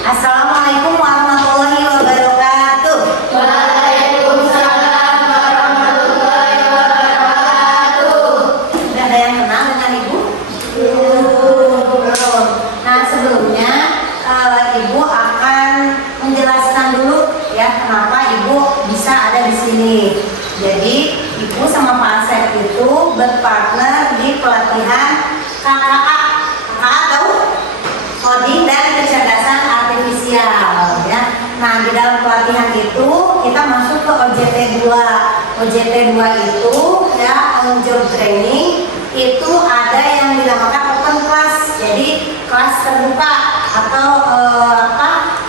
Assalamualaikum warahmatullahi wabarakatuh. Waalaikumsalam warahmatullahi wabarakatuh. Sudah ada yang kenal dengan Ibu? Belum. Nah, sebelumnya Ibu akan menjelaskan dulu ya kenapa Ibu bisa ada di sini. Jadi Ibu sama Pak Asep itu berpartner di pelatihan KKA. KKA tahu? Coding dan kecerdasan artifisial ya. Nah, di dalam pelatihan itu kita masuk ke OJT 2. OJT 2 itu ya on job training itu ada yang dinamakan open class. Jadi kelas terbuka atau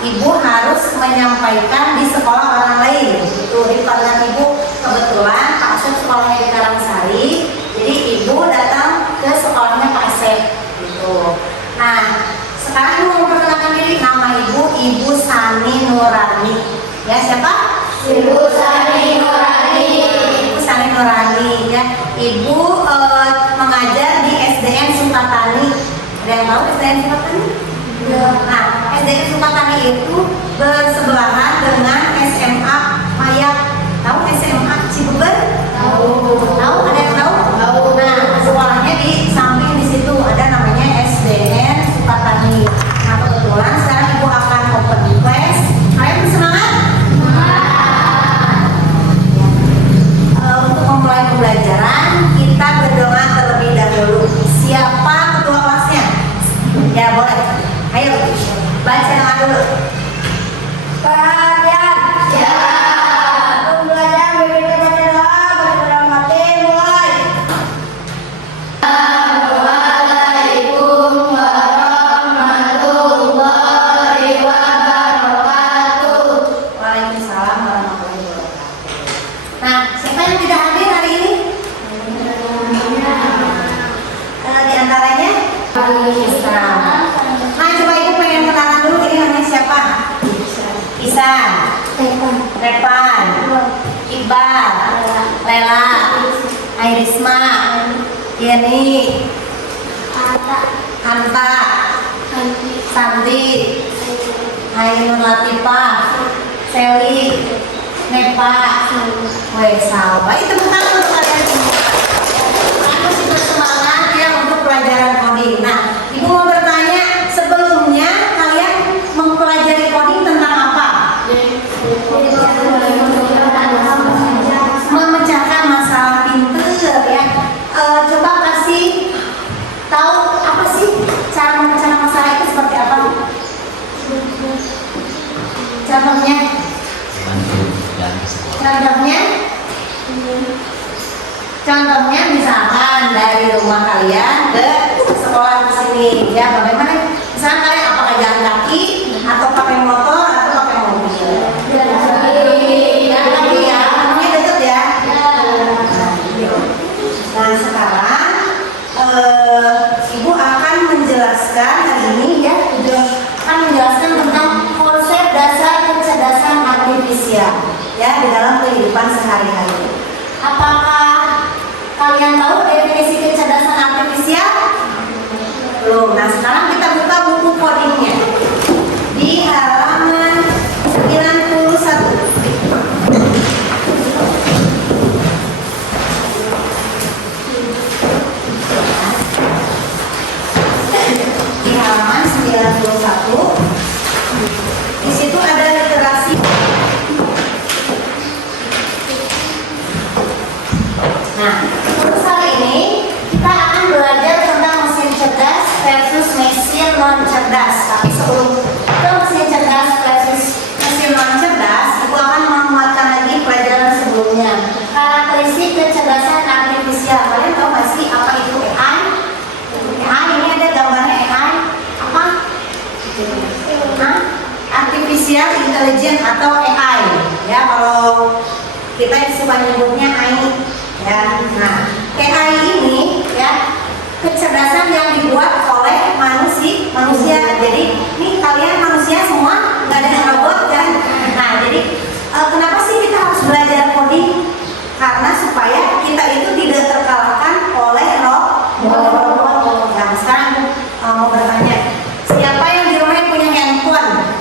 Ibu harus menyampaikan di sekolah orang lain. Itu di pelatihan Ibu kebetulan Pak Asep sekolahnya di Karangsari. Jadi Ibu datang ke sekolahnya Pak Asep gitu. Nah, sekarang Ibu mau perkenalkan diri. Nama Ibu Sani Nurani. Ya, siapa? Ibu Sani Nurani. Ibu Sani Nurani ya. Ibu mengajar di SDN Sukatani. Ada yang tahu SDN Sukatani? Nah, SDN Sukatani itu bersebelahan dengan SMA Mayat. Tahu SMA Cibeber? Tahu. Tahu? Ada yang tahu? Tahu. Nah, sekolahnya di samping di situ ada namanya SDN Sukatani. Nah, kebetulan sekarang Ibu akan open class. Kalian bersemangat? Untuk memulai pembelajaran, kita berdoa terlebih dahulu. Siapa ketua kelasnya? Ya, boleh. Ayo, baca nama dulu. Perhatian. Siap. Untuk belajar memimpin baca doa berdoa mati mulai. Assalamualaikum warahmatullahi wabarakatuh. Waalaikumsalam warahmatullahi wabarakatuh. Nah, siapa yang tidak hadir hari ini? Di antaranya? Isa. Nah, coba Ibu pengen kenalan dulu. Ini namanya siapa? Isan, Repan, Iqbal, Lela, Airisma, Yeni, Anta, Santi, Ainur Latifah, Seli, Nepa, Salwa. Itu tepuk tangan untuk kalian semua. Harus bersemangat ya untuk pelajaran coding. Nah, Ibu mau bertanya, sebelumnya kalian mempelajari coding tentang apa? Memecahkan masalah pinter ya. Coba kasih tahu apa sih cara memecahkan masalah itu seperti apa? Contohnya? Contohnya misalkan dari rumah kalian ke sekolah di sini ya, bagaimana? Misalkan kalian apakah jalan kaki atau pakai motor atau pakai mobil? Jalan kaki ya, namanya deket ya. Nah, sekarang Ibu akan menjelaskan hari ini ya, akan menjelaskan tentang konsep dasar kecerdasan artifisial ya di dalam kehidupan sehari-hari. Apakah kalian tahu definisi kecerdasan artifisial? Belum. Nah, sekarang kita buka buku codingnya di halaman 91. Di halaman 91. Di situ ada literasi. Nah, untuk kali ini kita akan belajar tentang mesin cerdas versus mesin non cerdas. Tapi sebelum ke mesin cerdas versus mesin non cerdas, Ibu akan menguatkan lagi pelajaran sebelumnya. Karakteristik kecerdasan artifisial. Kalian tahu nggak sih apa itu AI? AI ini ada gambarnya AI. Apa? Artificial Intelligence atau AI. Ya, kalau kita suka nyebutnya AI. Ya, nah, AI ini ya kecerdasan yang dibuat oleh manusia. Jadi ini kalian manusia semua, nggak ada yang robot kan? Nah, jadi kenapa sih kita harus belajar coding? Karena supaya kita itu tidak terkalahkan oleh robot. Nah, sekarang mau bertanya, siapa yang di rumahnya punya handphone?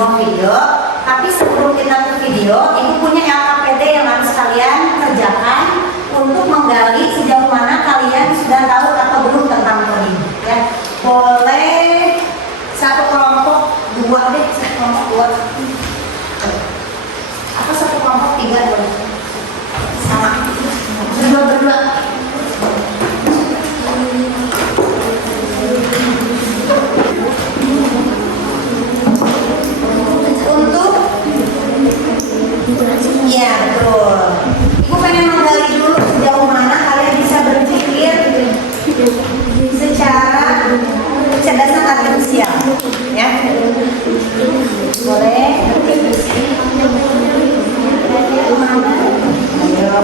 sebuah video. Tapi sebelum kita ke video, Ibu punya LKPD yang harus kalian kerjakan untuk menggali sejauh mana kalian sudah tahu atau belum tentang coding. Ya, boleh satu kelompok dua deh, satu kelompok dua. Atau satu kelompok tiga boleh. Sama. Berdua. Iya betul. Ibu pengen menggali dulu sejauh mana kalian bisa berpikir secara kecerdasan artifisial, ya. Boleh. Ayo.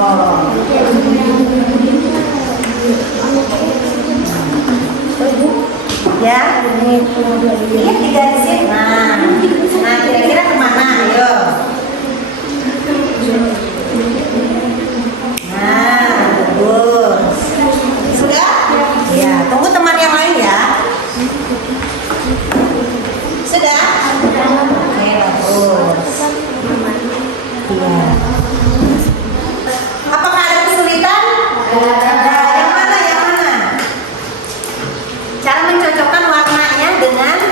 Ya, ini digarisin. Nah kira-kira kemana? Ayo. Nah, bagus. Sudah? Ya, tunggu teman yang lain ya. Sudah? Oke, bagus. Ya. Apakah ada kesulitan? Ada. Yang mana? Yang mana? Cara mencocokkan warnanya dengan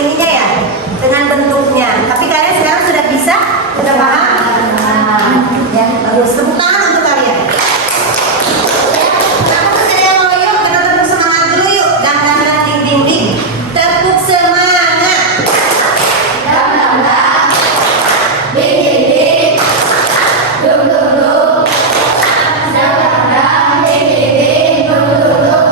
ininya ya, dengan bentuknya. Tapi kalian sekarang sudah bisa? Sudah paham? Ya, bagus. Tepuk tangan untuk kalian. Kenapa masih ada yang mau yuk? Kita tepuk semangat dulu yuk. Dan ding ding ding. Tepuk semangat. Ding ding ding. Dum dum dum. Ding ding ding. Dum dum dum.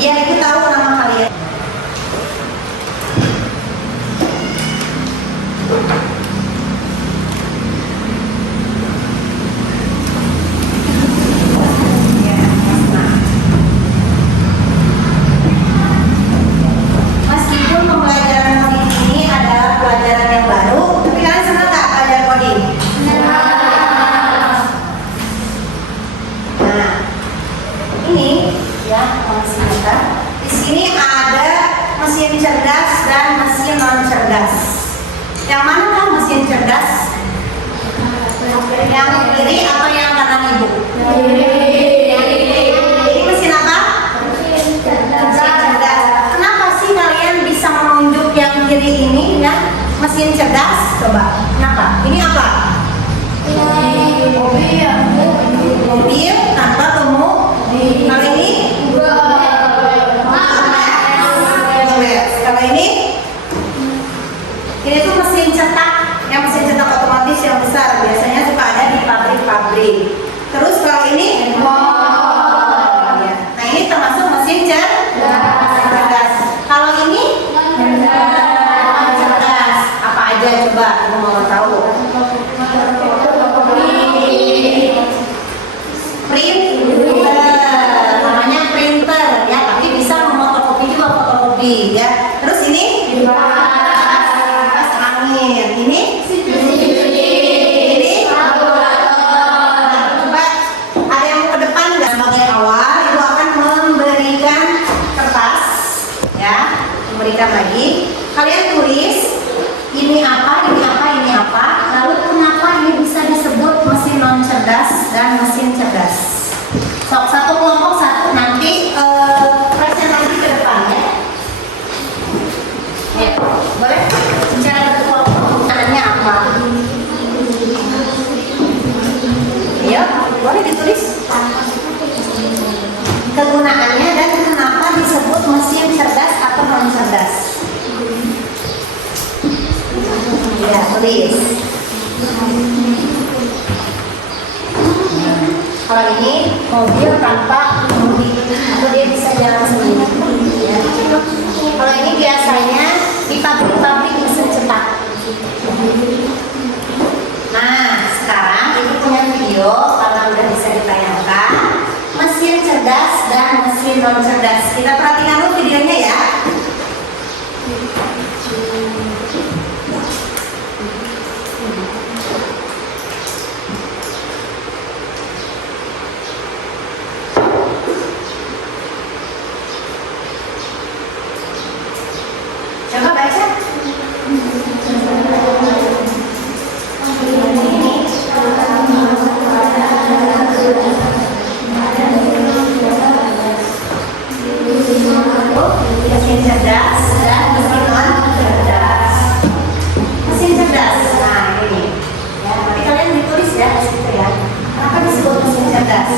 Biar aku tahu nama kalian. Meskipun pembelajaran coding ini adalah pelajaran yang baru, tapi kalian senang nggak belajar coding? Nah, ini ya masih kita. Di sini ada mesin cerdas dan mesin non cerdas. Yang mana kan mesin cerdas? Yang kiri atau yang kanan ibu? Ini mesin apa? Mesin cerdas. Kenapa sih kalian bisa menunjuk yang kiri ini ya? Mesin cerdas, coba. Kenapa? Ini apa? Mobil tanpa kemudi. Kalau ini? Kalau ini tuh mesin cetak, yang mesin cetak otomatis yang besar, biasanya suka ada di pabrik-pabrik. Terus kalau ini, ya. Nah ini termasuk mesin cerdas. Kalau ini, cerdas. Apa aja coba, aku mau tahu. Printer, namanya printer ya, tapi bisa memotokopi juga fotokopi ya. Terus ini kipas angin. Ini coba ada yang mau ke depan nggak? Sebagai awal ibu akan memberikan kertas ya, memberikan lagi. Kalian tulis ini apa, ini apa, ini apa. Lalu kenapa ini bisa disebut mesin non cerdas dan mesin cerdas? Sok satu kelompok satu, nanti presentasi ke depan ya. Ya, boleh bicara ke kelompok namanya apa? Ya, boleh ditulis kegunaannya dan kenapa disebut mesin cerdas atau non cerdas. Ya, tulis. Kalau ini mobil tanpa kemudi, atau dia bisa jalan sendiri. Ya. Kalau ini biasanya di pabrik-pabrik mesin cetak. Nah, sekarang ibu punya video. mesin non cerdas. Kita perhatikan dulu videonya ya. Coba baca. Mesin cerdas dan mesin non cerdas. Mesin cerdas. Nah ini. Ya, nanti kalian ditulis ya di situ ya. Kenapa disebut mesin cerdas?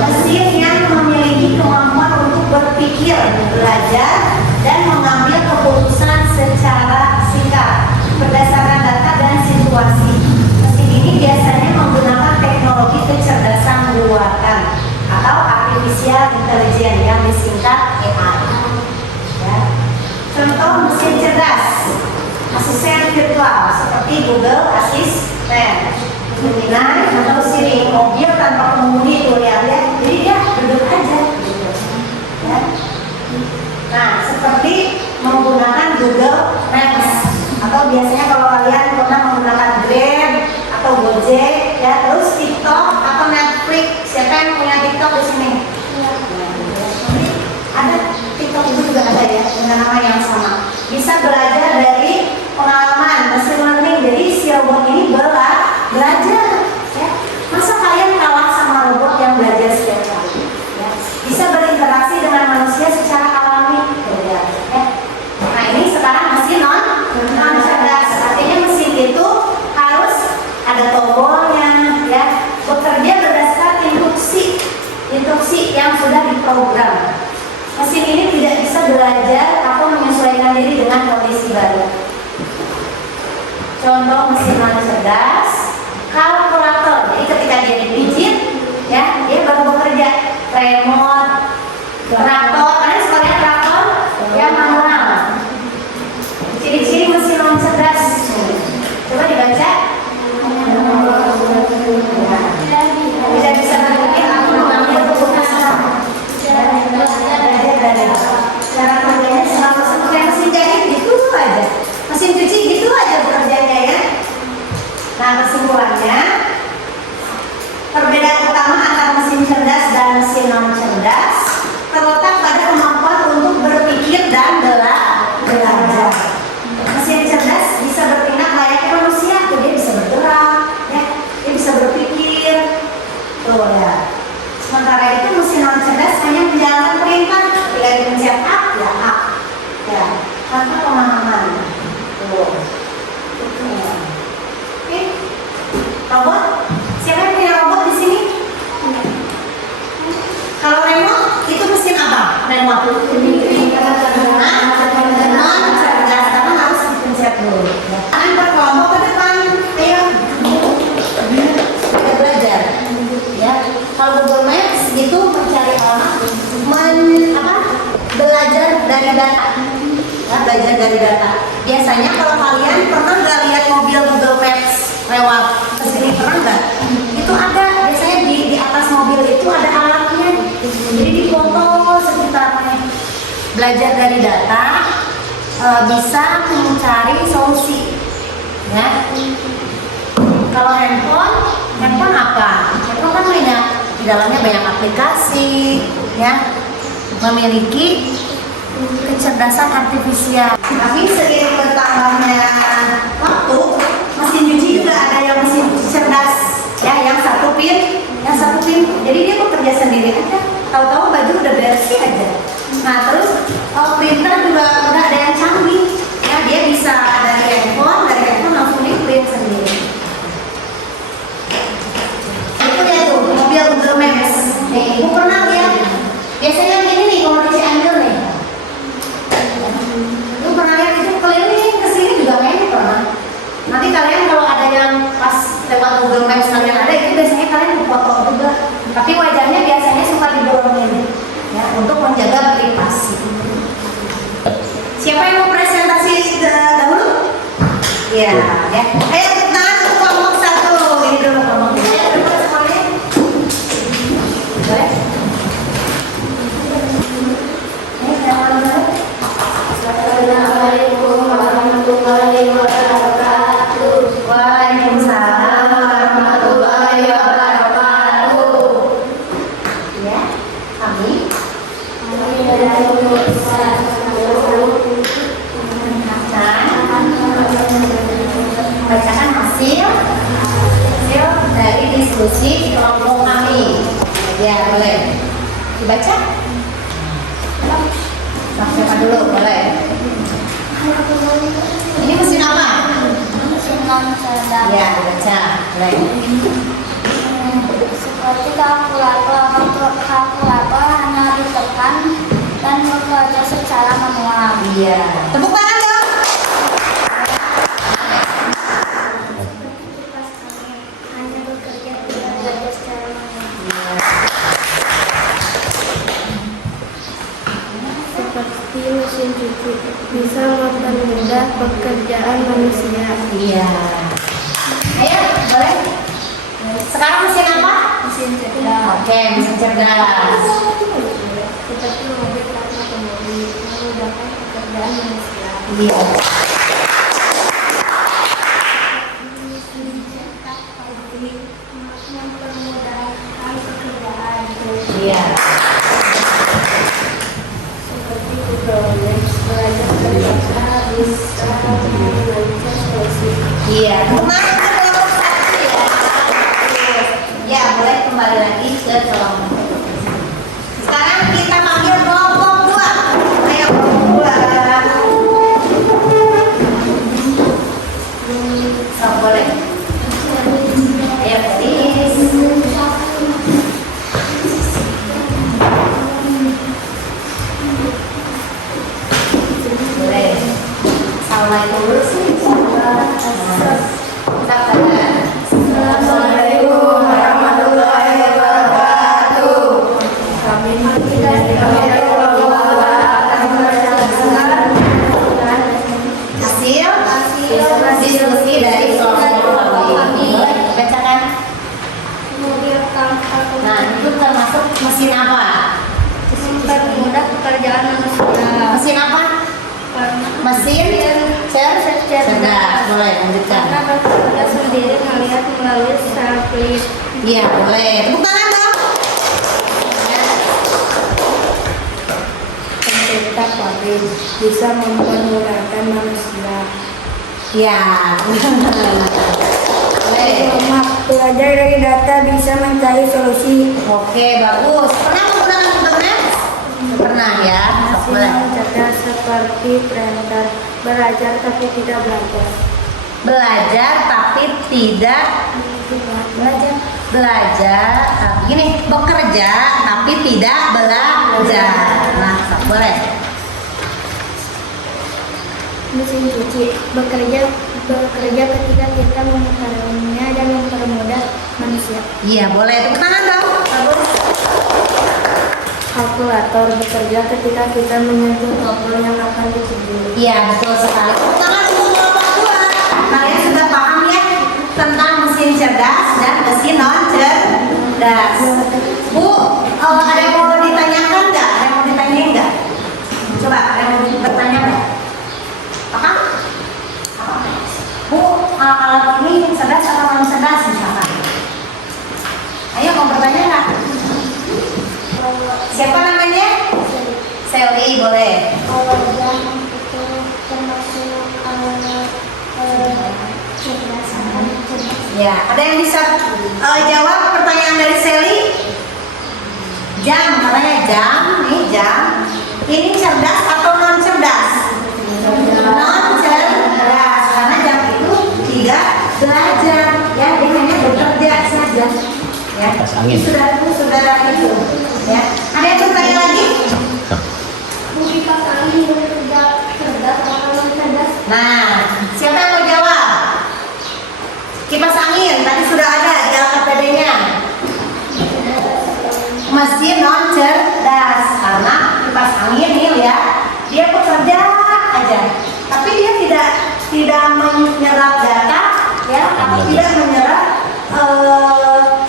Mesin yang memiliki kemampuan untuk berpikir, belajar, dan mengambil keputusan secara singkat berdasarkan data dan situasi. Mesin ini biasanya menggunakan teknologi kecerdasan buatan atau artificial intelligence yang disingkat AI. Ya. Contoh mesin cerdas, asisten virtual seperti Google Assistant, Gemini atau Siri, mobil tanpa pengemudi tuh ya, jadi dia duduk aja. Gitu. Ya. Nah, seperti menggunakan Google Maps atau biasanya kalau kalian pernah menggunakan Grab atau Gojek, ya terus TikTok atau Netflix. Siapa yang punya TikTok di sini? Ada TikTok itu juga ada ya dengan nama yang sama. Bisa belajar dari pengalaman, machine learning. Jadi si robot ini belajar. Ya. Masa kalian kalah sama robot yang belajar setiap hari? Ya. Bisa berinteraksi dengan manusia secara alami. Ya. Nah ini sekarang mesin non cerdas. Artinya mesin itu harus ada tombolnya, ya, bekerja berdasarkan instruksi yang sudah diprogram. Mesin ini tidak bisa belajar atau menyesuaikan diri dengan kondisi baru. Contoh mesin non cerdas, kalkulator. Jadi ketika dia dipijit, ya, dia baru bekerja. Remote, traktor, kalian suka lihat traktor? Ya, manual. Ciri-ciri mesin non cerdas. Coba dibaca. Tidak bisa berpikir atau mengambil keputusan. Cara kerjanya selalu seperti mesin jahit gitu aja. Mesin cuci gitu aja bekerjanya ya. Nah kesimpulannya, perbedaan utama antara mesin cerdas dan mesin non cerdas terletak pada kemampuan untuk berpikir dan belajar. Mesin cerdas bisa bertindak layaknya manusia, dia bisa bergerak, ya, dia bisa berpikir, tuh ya. Sementara itu mesin non cerdas hanya menjalankan perintah, ketika dipencet A, ya A, ya, tanpa pemahaman. Tuh. Ya. Oke, robot, siapa yang punya robot di sini? Kalau remote itu mesin apa? Remote. Non cerdas karena harus dipencet dulu. Kalian berkelompok ke depan, ayo. Kita belajar. Ya, kalau Google Maps itu mencari alamat, belajar dari data. Ya, belajar dari data. Biasanya kalau kalian pernah nggak lihat mobil Google Maps lewat kesini, pernah nggak? Itu ada biasanya di atas mobil itu ada alatnya. Jadi difoto sekitarnya. Belajar dari data bisa mencari solusi. Ya. Kalau handphone apa? Handphone kan banyak, di dalamnya banyak aplikasi, ya, memiliki kecerdasan artifisial. Tapi seiring bertambahnya waktu, mesin cuci juga ada yang mesin cerdas, ya, yang satu pin. Jadi dia bekerja sendiri aja. Tahu-tahu baju udah bersih aja. Nah terus printer juga udah ada yang canggih, ya, dia bisa dari handphone langsung di print sendiri. Itu dia tuh mobil Google Maps. Nih, ibu pernah lihat? Biasanya gini nih kalau di Cianjur nih. Ibu pernah lihat itu keliling kesini juga kayaknya pernah. Nanti kalian kalau ada yang pas lewat Google Maps kalian ada, itu biasanya kalian foto juga. Tapi wajahnya biasanya suka dibolongin, ya, untuk menjaga privasi. Siapa yang mau presentasi dahulu? Ya, ya. Ayo tangan untuk kelompok satu. Ini dulu kelompok ini. Ayo berdua semuanya. Boleh? Bacakan hasil dari diskusi kelompok kami. Ya, boleh. Dibaca? Siapa dulu? Boleh. Ini mesin apa? Ya, baca. Boleh. Seperti kalkulator hanya ditekan dan bekerja secara manual. Iya. Tepuk tangan dong. Hanya bekerja tidak belajar secara manual. Seperti mesin cuci bisa mempermudah pekerjaan manusia. Iya. Ayo, boleh. Sekarang mesin apa? Mesin cerdas. Oke, mesin cerdas. Seperti mobil tanpa pengemudi memudahkan pekerjaan manusia. Iya. Mesin cetak pabrik mempermudahkan pekerjaan. Iya. Seperti Google Maps belajar berbahasa bisa menemukan solusi. Iya. Kemana ke kelompok satu ya? Ya, boleh kembali lagi ke kelompok. Sekarang kita panggil kelompok 2. Ayo kelompok 2. So, boleh. Ayo, please. Boleh. Assalamualaikum dulu sih. Assalamualaikum warahmatullahi wabarakatuh. Hasil diskusi dari kelompok kami. Bacakan. Mobil tanpa Nah, itu termasuk mesin apa? mempermudah pekerjaan manusia. Mesin apa? Mesin cerdas. Boleh lanjutkan. Karena bekerja sendiri melihat melalui satelit. Iya, boleh. Tepuk tangan dong. Pencetak pabrik bisa mempermudahkan manusia. Iya. Boleh. Belajar dari data bisa mencari solusi. Oke, bagus. Pernah menggunakan Google Maps? Pernah ya. Boleh. Mesin cerdas seperti printer belajar tapi tidak belajar. Belajar tapi tidak belajar. Gini, bekerja tapi tidak belajar. Nah, boleh. Mesin cuci bekerja ketika kita memahaminya dan mempermudah manusia. Iya, boleh. Tepuk tangan dong. Bagus. Kalkulator bekerja ketika kita menyentuh tombol yang akan dituju. Iya, betul sekali. Tepuk tangan untuk kelompok 2. Kalian sudah paham ya tentang mesin cerdas dan mesin non cerdas. Bu, ada yang mau ditanyakan nggak? Ada yang mau ditanyain nggak? Coba, ada yang mau bertanya nggak? Apa? Bu, alat ini cerdas atau non cerdas misalkan? Ayo mau bertanya nggak? Siapa namanya? Selly, boleh. Kalau jam itu termasuk cerdas atau cerdas. Ya, ada yang bisa jawab pertanyaan dari Selly? Jam, katanya jam, nih jam. Ini cerdas atau non cerdas? Non cerdas, karena jam itu tidak belajar, ya dia hanya bekerja saja. Ya, sudah itu. Ya, ada yang bertanya lagi? Kipas angin bekerja cerdas atau non cerdas? Nah, siapa yang mau jawab? Kipas angin, tadi sudah ada di KPD-nya. Mesin non cerdas, karena kipas angin nih ya, dia bekerja aja, tapi dia tidak menyerap data, ya, atau tidak menyerap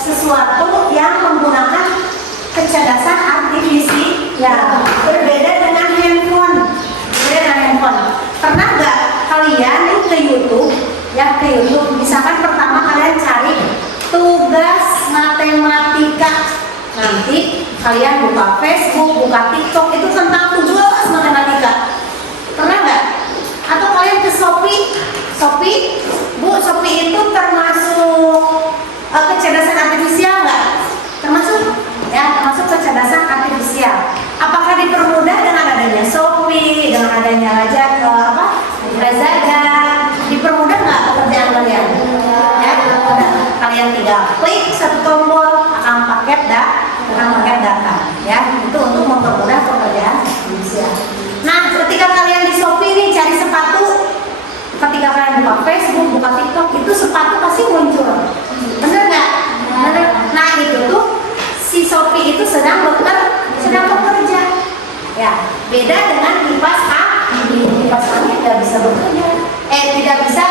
sesuatu yang menggunakan kecerdasan artifisial. Berbeda dengan handphone. Pernah nggak kalian nih ke YouTube? Ya, ke YouTube. Misalkan pertama kalian cari tugas matematika. Nanti kalian buka Facebook, buka TikTok, itu tentang tugas Beda dengan kipas angin. Kipas angin tidak bisa bekerja. Tidak bisa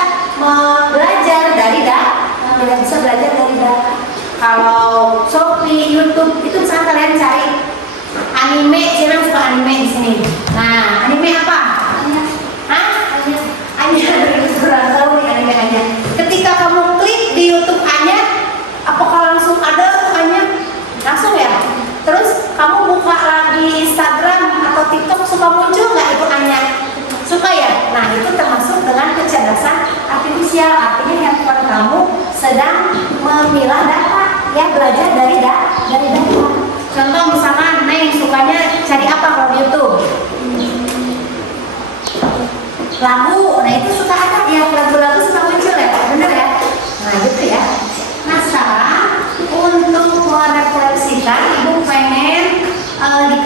belajar dari data. Tidak bisa belajar dari data. Kalau Shopee, YouTube itu misalnya kalian cari anime, siapa suka anime di sini? Nah, anime apa? Hah? Anya, kurang tahu nih anime Anya. Ketika kamu klik di YouTube Anya, apakah langsung ada Anya? Langsung ya? Terus kamu buka lagi Instagram atau TikTok, suka muncul nggak itu Anya? Suka ya? Nah, itu termasuk dengan kecerdasan artifisial. Artinya handphone kamu sedang memilah data, ya, belajar dari data. Contoh misalkan Neng sukanya cari apa kalau di YouTube? Lagu, nah itu suka ada ya, lagu-lagu suka muncul ya, bener ya? Nah gitu ya. Nah sekarang untuk merefleksikan, ibu pengen di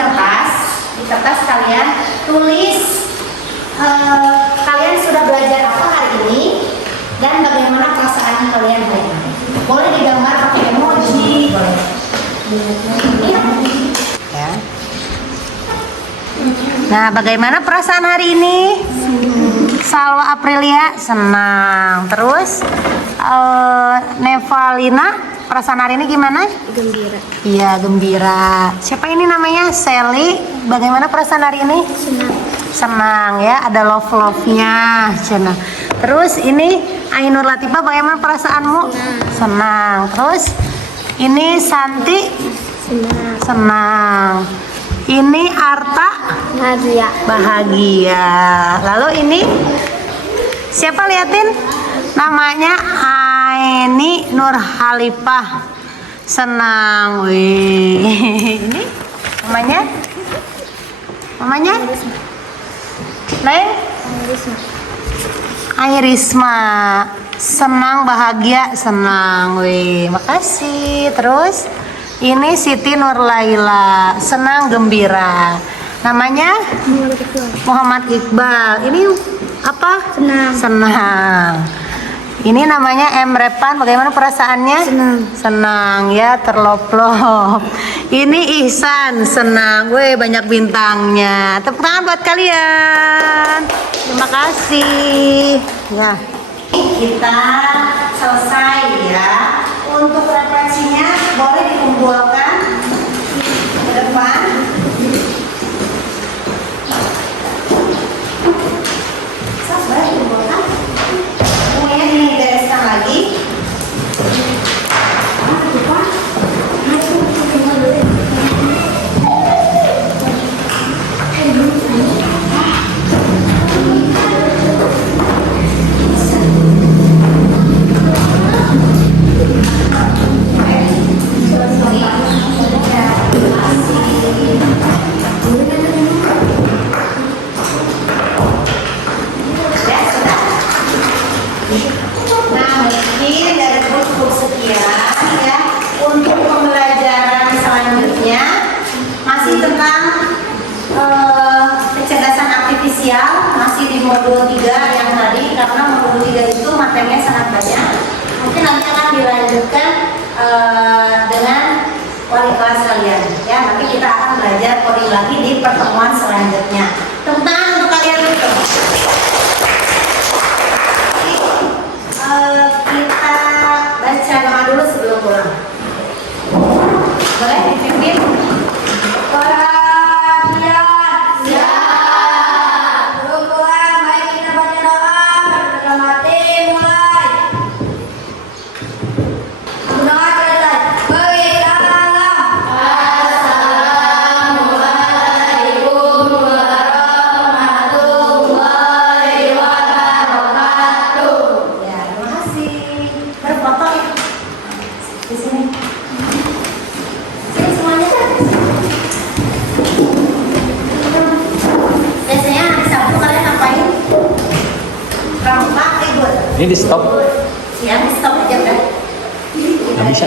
kertas kalian tulis kalian sudah belajar apa hari ini dan bagaimana perasaan kalian hari ini. Boleh digambar pakai emoji, boleh. Ya. Nah, bagaimana perasaan hari ini? Salwa Aprilia senang. Terus Nevalina, perasaan hari ini gimana? Gembira. Iya, gembira. Siapa ini namanya? Sally. Bagaimana perasaan hari ini? Senang. Senang ya, ada love-nya. Senang. Terus ini Ainur Latifah, bagaimana perasaanmu? Senang. Terus ini Santi. Senang. Senang. Ini Arta. Bahagia. Bahagia. Lalu ini siapa, liatin? Namanya Aini Nur Halifah. Senang. Wih. Ini namanya? Namanya? Neng? Airisma. Senang, bahagia, senang. Wih, makasih. Terus ini Siti Nurlaila, senang, gembira. Namanya Muhammad Iqbal. Ini apa? Senang. Senang. Ini namanya Emrepan. Bagaimana perasaannya? Senang. Senang ya, terlop-lop. Ini Ihsan, senang. Weh, banyak bintangnya. Tepuk tangan buat kalian. Terima kasih. Ya. Kita selesai ya. Untuk referensinya boleh dikumpulkan ke depan. Sabar, dikumpulkan. Semuanya dibereskan lagi. Nah, mungkin dari buku sekian ya, untuk pembelajaran selanjutnya masih tentang kecerdasan artifisial, masih di modul 3 yang tadi, karena modul 3 itu materinya sangat banyak. Mungkin nanti akan dilanjutkan dengan wali kelas kalian ya. Nanti kita akan belajar coding lagi di pertemuan selanjutnya. Tepuk tangan untuk kalian itu. Kita baca doa dulu sebelum pulang. Boleh dipimpin? Perhatian. Siap. Sebelum pulang, mari kita baca doa. Dalam hati mulai. Doa kita berikanlah. Assalamualaikum warahmatullahi wabarakatuh. Ya, terima kasih. Berfoto ya. Di sini. Sini semuanya. Biasanya hari Sabtu kalian ngapain? Pramuka, ikut. Ini di stop, Ya, di stop aja kan. nggak bisa